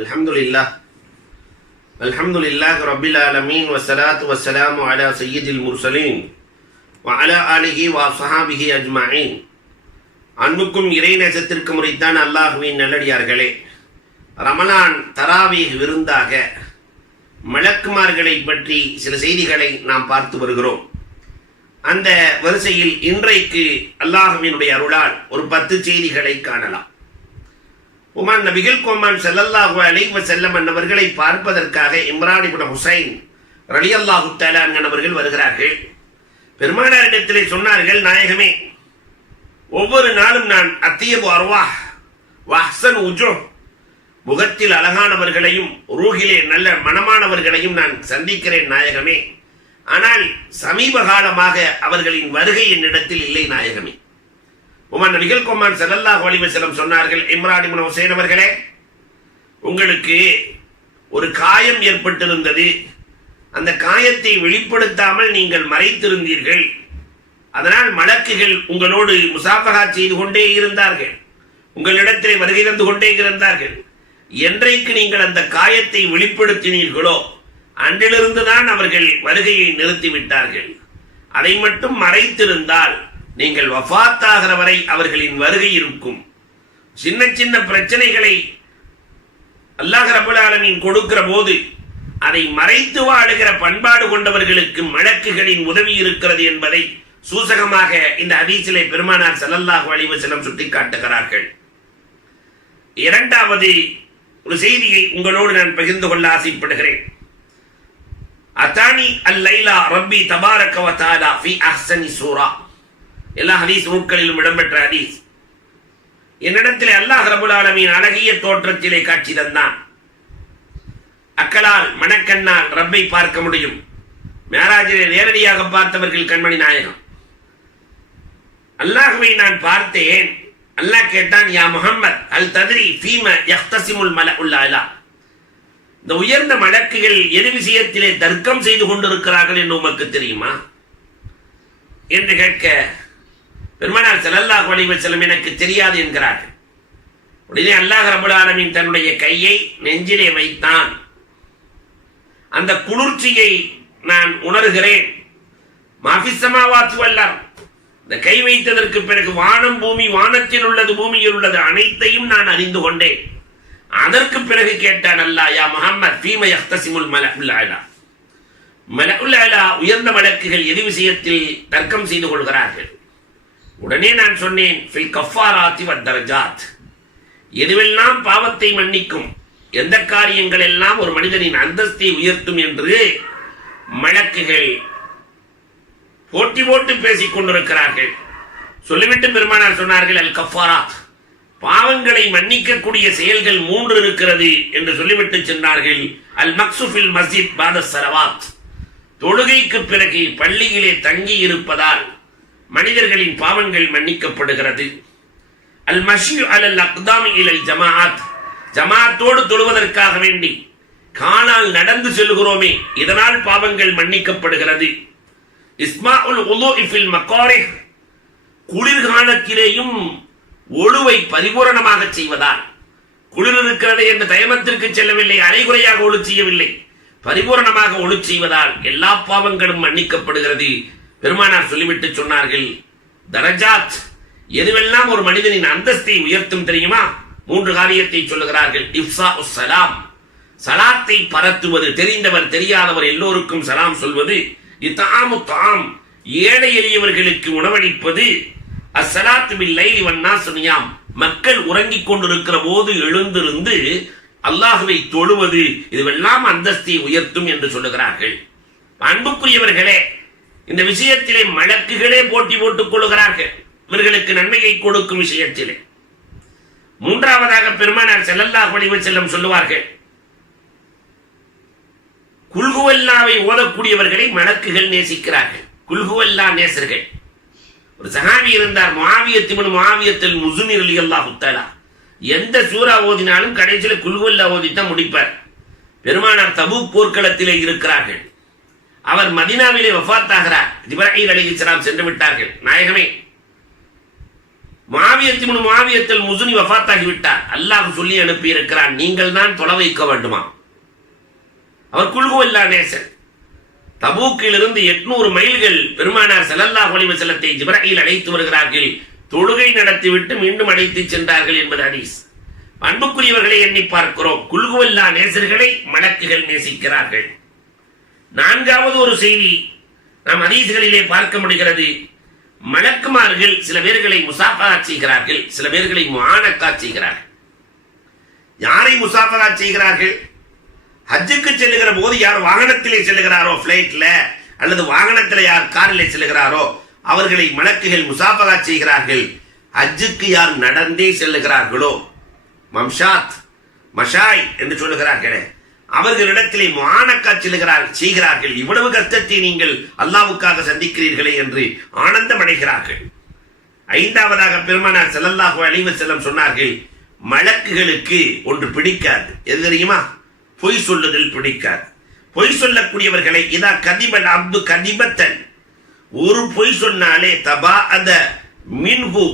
الحمد لله الحمد لله رب العالمين والصلاة والسلام على سيد المرسلين وعلى آله وصحابه أجمعين அன்புக்கும் இறை நேசத்திற்கும் உரித்தான் அல்லாஹுவின் நல்லடியார்களே ரமலான் தராவீஹ் விருந்தாக மலக்குமார்களை பற்றி சில செய்திகளை நாம் பார்த்து வருகிறோம் அந்த வரிசையில் இன்றைக்கு அல்லாஹுவினுடைய அருளால் ஒரு பத்து செய்திகளை காணலாம் உமான் நபிகள் கோமான் செல்லல்லாஹு அலைவ செல்லம் என்பவர்களை பார்ப்பதற்காக இம்ரான் இபுன் ஹுசைன் ரலி அல்லாஹு அவர்கள் வருகிறார்கள். பெருமானாரிடத்திலே சொன்னார்கள் நாயகமே ஒவ்வொரு நாளும் நான் அத்தியபு அர்வா வஹ்சன் உஜோ முகத்தில் அழகானவர்களையும் ரூகிலே நல்ல மனமானவர்களையும் நான் சந்திக்கிறேன் நாயகமே. ஆனால் சமீப காலமாக அவர்களின் வருகை என்னிடத்தில் இல்லை நாயகமே. உமன் நபிகள் கொமான் செல்லல்லாஹு அலைஹி சொன்னார்கள் இம்ரான் இப்னு அவர்களே உங்களுக்கு ஒரு காயம் ஏற்பட்டிருந்தது. அந்த காயத்தை வெளிப்படுத்தாமல் நீங்கள் மறைத்திருந்தீர்கள். அதனால் மலக்குகள் உங்களோடு முசாஃபகா செய்து கொண்டே இருந்தார்கள். உங்களிடத்திலே வருகை தந்து கொண்டே இருந்தார்கள். என்றைக்கு நீங்கள் அந்த காயத்தை வெளிப்படுத்தினீர்களோ அன்றிலிருந்து தான் அவர்கள் வருகையை நிறுத்திவிட்டார்கள். அதை மட்டும் மறைத்திருந்தால் நீங்கள் வஃபாத்தாகிற வரை அவர்களின் வருகை இருக்கும். சின்ன சின்ன பிரச்சனைகளை அல்லாஹ் ரபுலாலமின் கொடுக்கிற போது அதை மறைத்து வாழுகிற பண்பாடு கொண்டவர்களுக்கு மழக்குகளின் உதவி இருக்கிறது என்பதை சூசகமாக இந்த ஹதீஸிலே பெருமானார் செல்லல்லாஹ் அலைஹி வஸல்லம் சுட்டிக்காட்டுகிறார்கள். இரண்டாவது ஒரு செய்தியை உங்களோடு நான் பகிர்ந்து கொள்ள ஆசைப்படுகிறேன். அத்தானி அல் லைலா ரப்பி தபாரக வ ஃபி அஹ்சனி சூரா. எல்லா ஹதீஸ் நூல்களிலும் இடம்பெற்ற ஹதீஸ். என்னிடத்தில் அல்லாஹ் ரபுல் அழகிய தோற்றத்திலே காட்சி தந்தான். அக்கலால் மணக்கண்ணால் ரப்பை பார்க்க முடியும். மேராஜிலே நேரடியாக பார்த்தவர்கள் கண்மணி நாயகம். அல்லாஹுவை நான் பார்த்தேன். அல்லாஹ் கேட்டான் யா முஹம்மத் அல் ததிரி ஃபீம யஹ்தசிமுல் மல அலா. இந்த உயர்ந்த மலக்குகள் எது விஷயத்திலே தர்க்கம் செய்து கொண்டிருக்கிறார்கள் என்று உமக்கு தெரியுமா? என்று கேட்க பெருமானார் செல்லல்லாஹ் அலைஹி செல்லும் எனக்கு தெரியாது என்கிறார்கள். உடனே அல்லாஹ் ரபுல் ஆலமீன் தன்னுடைய கையை நெஞ்சிலே வைத்தான். அந்த குளிர்ச்சியை நான் உணர்கிறேன். மாஃபிசமாவாத்து வல்லாம் இந்த கை வைத்ததற்கு பிறகு வானம் பூமி வானத்தில் உள்ளது பூமியில் உள்ளது அனைத்தையும் நான் அறிந்து கொண்டேன். அதற்கு பிறகு கேட்டான் அல்லா யா முகமது ஃபீம யஹ்தசிமுல் மலஉல் அலா? உயர்ந்த மலக்குகள் எது விஷயத்தில் தர்க்கம் செய்து கொள்கிறார்கள்? உடனே நான் சொன்னேன் ஃபில் கஃபாராத்தி வத்தரஜாத் எதுவெல்லாம் பாவத்தை மன்னிக்கும்? எந்த காரியங்கள் எல்லாம் ஒரு மனிதனின் அந்தஸ்தை உயர்த்தும் என்று மழக்குகள் போட்டி போட்டு பேசிக் கொண்டிருக்கிறார்கள். சொல்லிவிட்டு பெருமானார் சொன்னார்கள் அல் கஃபாராத் பாவங்களை மன்னிக்கக்கூடிய செயல்கள் மூன்று இருக்கிறது என்று சொல்லிவிட்டு சென்றார்கள். அல் மக்சுஃபில் மஸ்ஜித் பாத சரவாத் தொழுகைக்கு பிறகு பள்ளியிலே தங்கி இருப்பதால் மனிதர்களின் பாவங்கள் மன்னிக்கப்படுகிறது. அல் மஷி அல் அக்தாம் இலல் ஜமாஅத். ஜமாத்தோடு தொழுவதற்காக வேண்டி காலால் நடந்து செல்கிறோமே இதனால் பாவங்கள் மன்னிக்கப்படுகிறது. இஸ்மாஉல் உலோ இஃபில் மக்காரே குளிர்காலத்திலேயும் ஒழுவை பரிபூரணமாக செய்வதால் குளிர் இருக்கிறது என்ற தயமத்திற்கு செல்லவில்லை அரைகுறையாக ஒழு செய்யவில்லை பரிபூரணமாக ஒழு செய்வதால் எல்லா பாவங்களும் மன்னிக்கப்படுகிறது. பெருமானார் சொல்லிவிட்டு சொன்னார்கள் தரஜாத் எதுவெல்லாம் ஒரு மனிதனின் அந்தஸ்தை உயர்த்தும் தெரியுமா? மூன்று காரியத்தை சொல்லுகிறார்கள் இப்சா சலாம். சலாத்தை பரத்துவது தெரிந்தவர் தெரியாதவர் எல்லோருக்கும் சலாம் சொல்வது இத்தாமு தாம் ஏழை எளியவர்களுக்கு உணவளிப்பது அசலாத்து பில்லை வண்ணா சொன்னியாம் மக்கள் உறங்கிக் கொண்டிருக்கிற போது எழுந்திருந்து அல்லாஹுவை தொழுவது இதுவெல்லாம் அந்தஸ்தை உயர்த்தும் என்று சொல்லுகிறார்கள். அன்புக்குரியவர்களே இந்த விஷயத்திலே மலக்குகளே போட்டி போட்டுக் கொள்கிறார்கள் இவர்களுக்கு நன்மையை கொடுக்கும் விஷயத்திலே. மூன்றாவதாக பெருமானார் செல்லல்லா வடிவ செல்லம் சொல்லுவார்கள் குல்குவல்லாவை ஓதக்கூடியவர்களை மலக்குகள் நேசிக்கிறார்கள். குல்குவல்லா நேசர்கள். ஒரு சஹாபி இருந்தார் மாவியத்திமன் மாவியத்தில் முசுனிர் அலி அல்லாஹ் உத்தலா எந்த சூறா ஓதினாலும் கடைசியில் குல்குவல்லா ஓதித்தான் முடிப்பார். பெருமானார் தபு போர்க்களத்திலே இருக்கிறார்கள். அவர் மதினாவிலே வஃத்தாகிறார். ஜிப்ராஹிம் அலிஹிஸ்லாம் சென்று விட்டார்கள். நாயகமே மாவியத்தின் மாவியத்தில் முசுனி வஃபாத்தாகி விட்டார். அல்லாஹ் சொல்லி அனுப்பி இருக்கிறான் நீங்கள் தான் தொலை வைக்க வேண்டுமா? அவர் குல்குவல்லா நேசன். தபூக்கிலிருந்து எட்நூறு மைல்கள் பெருமானார் ஸல்லல்லாஹு அலைஹி செல்லத்தை ஜிப்ராஹில் அழைத்து வருகிறார்கள். தொழுகை நடத்திவிட்டு மீண்டும் அழைத்து சென்றார்கள் என்பது ஹதீஸ். அன்புக்குரியவர்களை எண்ணி பார்க்கிறோம். குல்குவல்லா நேசர்களை மலக்குகள் நேசிக்கிறார்கள். நான்காவது ஒரு செய்தி நாம் அதீசுகளிலே பார்க்க முடிகிறது. மலக்குமார்கள் சில பேர்களை முசாஃபரா செய்கிறார்கள் சில பேர்களை மானக்கா செய்கிறார்கள். யாரை முசாஃபரா செய்கிறார்கள்? ஹஜ்ஜுக்கு செல்லுகிற போது யார் வாகனத்திலே செல்லுகிறாரோ பிளைட்ல அல்லது வாகனத்தில் யார் காரிலே செல்லுகிறாரோ அவர்களை மலக்குகள் முசாஃபரா செய்கிறார்கள். ஹஜ்ஜுக்கு யார் நடந்தே செல்லுகிறார்களோ மம்ஷாத் மஷாய் என்று சொல்லுகிறார்களே அவர்களிடத்திலே மானக்கா செல்லுகிறார் செய்கிறார்கள். இவ்வளவு கஷ்டத்தை நீங்கள் அல்லாவுக்காக சந்திக்கிறீர்களே என்று ஆனந்தம் அடைகிறார்கள் ஐந்தாவதாக பெருமானார் ஸல்லல்லாஹு அழிவு செல்லம் சொன்னார்கள் மலக்குகளுக்கு ஒன்று பிடிக்காது. எது தெரியுமா? பொய் சொல்லுதல் பிடிக்காது. பொய் சொல்லக்கூடியவர்களை இதா கதிபன் அப்து கதிபத்தன். ஒரு பொய் சொன்னாலே தபா அந்த மின்ஹு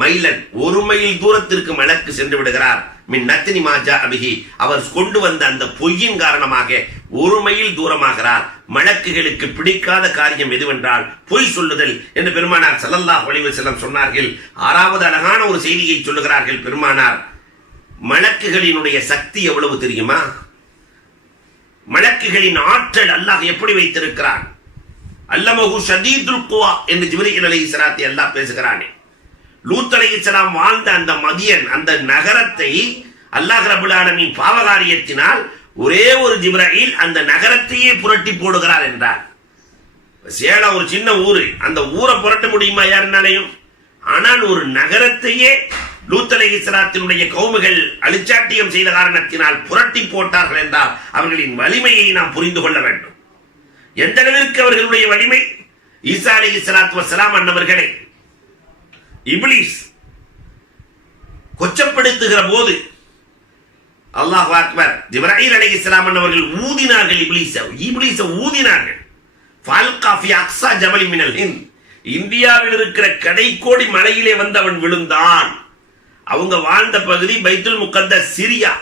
மைலன் ஒரு மைல் தூரத்திற்கு மலக்கு சென்று விடுகிறார். மின் நத்தினி மாஜா அபிகி அவர் கொண்டு வந்த அந்த பொய்யின் காரணமாக ஒரு மைல் தூரமாகிறார். மலக்குகளுக்கு பிடிக்காத காரியம் எதுவென்றால் பொய் சொல்லுதல் என்று பெருமானார் ஸல்லல்லாஹு ஒளிவு செல்லம் சொன்னார்கள். ஆறாவது அழகான ஒரு செய்தியை சொல்லுகிறார்கள் பெருமானார். மலக்குகளினுடைய சக்தி எவ்வளவு தெரியுமா? மலக்குகளின் ஆற்றல் அல்லாஹ் எப்படி வைத்திருக்கிறான்? அல்லமகு ஷதீதுல் குவா என்று ஜிபிரிகள் அலை இஸ்ராத்தி அல்லாஹ் பேசுகிறானே. லூத் வாழ்ந்த அந்த மதியன் அந்த நகரத்தை அல்லாஹ் ரபுல் பாவகாரியத்தினால் ஒரே ஒரு ஜிப்ராயில் அந்த நகரத்தையே புரட்டி போடுகிறார் என்றார். சேலம் ஒரு சின்ன ஊரு. அந்த ஊரை புரட்ட முடியுமா யாருனாலையும்? ஆனால் ஒரு நகரத்தையே லூத் அலைஹிஸ்ஸலாத்தினுடைய கவுமுகள் அழிச்சாட்டியம் செய்த காரணத்தினால் புரட்டி போட்டார்கள் என்றால் அவர்களின் வலிமையை நாம் புரிந்து கொள்ள வேண்டும். எந்த அளவிற்கு அவர்களுடைய வலிமை? ஈசா அலி இஸ்லாத் வசலாம் அன்னவர்களை இப்ளீஸ் கொச்சப்படுத்துகிற போது அல்லாஹ் அக்பர் ஜிப்ராஹில் அலி இஸ்லாம் அவர்கள் ஊதினார்கள் இப்லீஸ. இப்லீஸ ஊதினார்கள். ஃபால்காஃபி அக்ஸா ஜபலி மினல் ஹிந்த். இந்தியாவில் இருக்கிற கடைக்கோடி மலையிலே வந்து அவன் விழுந்தான். அவங்க வாழ்ந்த பகுதி பைத்துல் முக்கந்த சிரியா.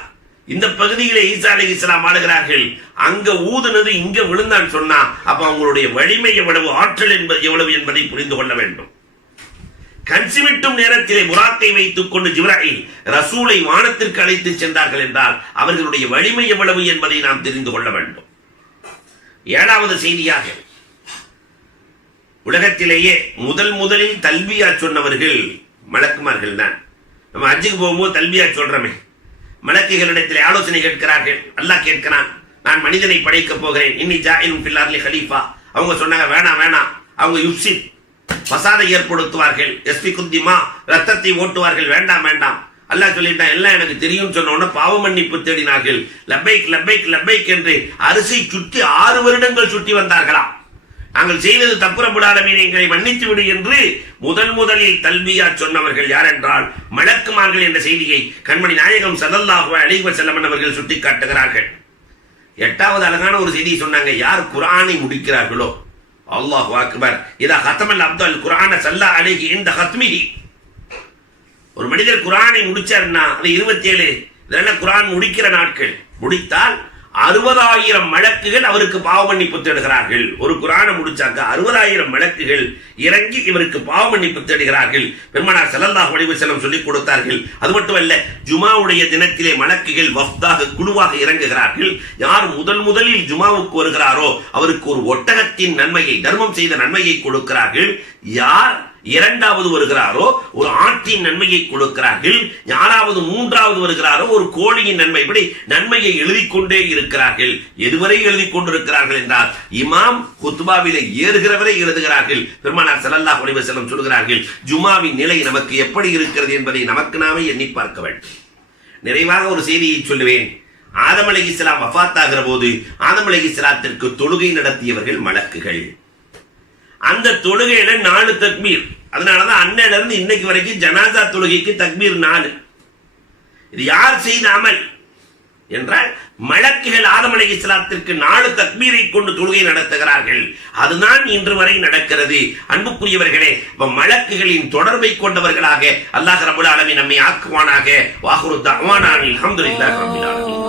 இந்த பகுதியிலே ஈசா அலி இஸ்லாம் ஆளுகிறார்கள் அங்க ஊதுனது இங்க விழுந்தான்னு சொன்னா அப்ப அவங்களுடைய வலிமை எவ்வளவு ஆற்றல் என்பது எவ்வளவு என்பதை புரிந்து கொள்ள வேண்டும். கன்சிமிட்டும் நேரத்திலே முராத்தை வைத்துக் கொண்டு ஜிப்ராஹிம் ரசூலை வானத்திற்கு அழைத்து சென்றார்கள் என்றால் அவர்களுடைய வலிமை எவ்வளவு என்பதை நாம் தெரிந்து கொள்ள வேண்டும். ஏழாவது செய்தியாக உலகத்திலேயே முதல் முதலில் தல்வியா சொன்னவர்கள் மலக்குமார்கள் தான். நம்ம ஹஜ்ஜுக்கு போகும்போது தல்வியா சொல்றோமே. மலக்குகளிடத்தில் ஆலோசனை கேட்கிறார்கள். அல்லாஹ் கேட்கிறான் நான் மனிதனை படைக்கப் போகிறேன். இன்னி ஜாயினும் பில்லார்லி ஹலீஃபா. அவங்க சொன்னாங்க வேணாம் வேணாம். அவங்க யுப்சித். பசாதை ஏற்படுத்துவார்கள். எஸ்பி குந்திமா ரத்தத்தை ஓட்டுவார்கள். வேண்டாம் வேண்டாம். அல்லாஹ் சொல்லிட்டான் எல்லாம் எனக்கு தெரியும் சொன்ன பாவ மன்னிப்பு தேடினார்கள். லப்பைக் லப்பைக் லப்பைக் என்று அரிசி சுற்றி ஆறு வருடங்கள் சுற்றி வந்தார்களாம். நாங்கள் செய்தது தப்புரப்படாதமே எங்களை மன்னித்து விடு என்று முதல் முதலில் தல்வியா சொன்னவர்கள் யார் என்றால் மலக்குமார்கள் என்ற செய்தியை கண்மணி நாயகம் சதல்லாஹு அழிவ செல்லமன் அவர்கள் சுட்டி காட்டுகிறார்கள் எட்டாவது அழகான ஒரு செய்தியை சொன்னாங்க. யார் குரானை முடிக்கிறார்களோ? அல்லாஹ் அக்பர். இதா ஹத்தமல் அப்துல் குரான சல்லா அலைஹி இந்த ஹத்மிஹி ஒரு மனிதர் குரானை முடிச்சாருன்னா அது இருபத்தி ஏழு இதெல்லாம் குரான் முடிக்கிற நாட்கள்? முடித்தால் அறுபதாயிரம் வழக்குகள் அவருக்கு பாவ மன்னிப்பு தேடுகிறார்கள். ஒரு குரானை முடிச்சாக்க அறுபதாயிரம் வழக்குகள் இறங்கி இவருக்கு பாவ மன்னிப்பு தேடுகிறார்கள். பெருமனார் செல்லல்லாஹ் வடிவு செல்லம் சொல்லிக் கொடுத்தார்கள். அது மட்டுமல்ல ஜுமாவுடைய தினத்திலே மலக்குகள் வஃப்தாக குழுவாக இறங்குகிறார்கள். யார் முதல் முதலில் ஜுமாவுக்கு வருகிறாரோ அவருக்கு ஒரு ஒட்டகத்தின் நன்மையை தர்மம் செய்த நன்மையை கொடுக்கிறார்கள். யார்? இரண்டாவது வருகிறாரோ ஒரு ஆட்டின் நன்மையை கொடுக்கிறார்கள். யாராவது மூன்றாவது வருகிறாரோ ஒரு கோழியின் நன்மை. இப்படி நன்மையை எழுதி கொண்டே இருக்கிறார்கள். எதுவரை எழுதி கொண்டிருக்கிறார்கள் என்றால் இமாம் குத்பாவிலே ஏறுகிறவரை எழுதுகிறார்கள். பெருமானார் ஸல்லல்லாஹு குறைவு செல்லம் சொல்கிறார்கள் ஜுமாவின் நிலை நமக்கு எப்படி இருக்கிறது என்பதை நமக்கு நாமே எண்ணி பார்க்க வேண்டும். நிறைவாக ஒரு செய்தியை சொல்லுவேன். ஆதம் இஸ்லாம் வஃத்தாகிற போது ஆதம் இஸ்லாத்திற்கு தொழுகை நடத்தியவர்கள் மலக்குகள். அந்த தொழுகையில நாலு தக்பீர். அதனாலதான் அன்னையில இருந்து இன்னைக்கு வரைக்கும் ஜனாதா தொழுகைக்கு தக்பீர் நாலு. இது யார் செய்த அமல்? என்றால் மலக்குகள் ஆதம் அலை இஸ்லாத்திற்கு நாலு தக்மீரை கொண்டு தொழுகை நடத்துகிறார்கள். அதுதான் இன்று வரை நடக்கிறது. அன்புக்குரியவர்களே மழக்குகளின் மலக்குகளின் தொடர்பை கொண்டவர்களாக அல்லாஹ் ரபுல் ஆலமீன் நம்மை ஆக்குவானாக. வாகுரு தஅவானா அல்ஹம்துலில்லாஹி ரபுல் ஆலமீன்.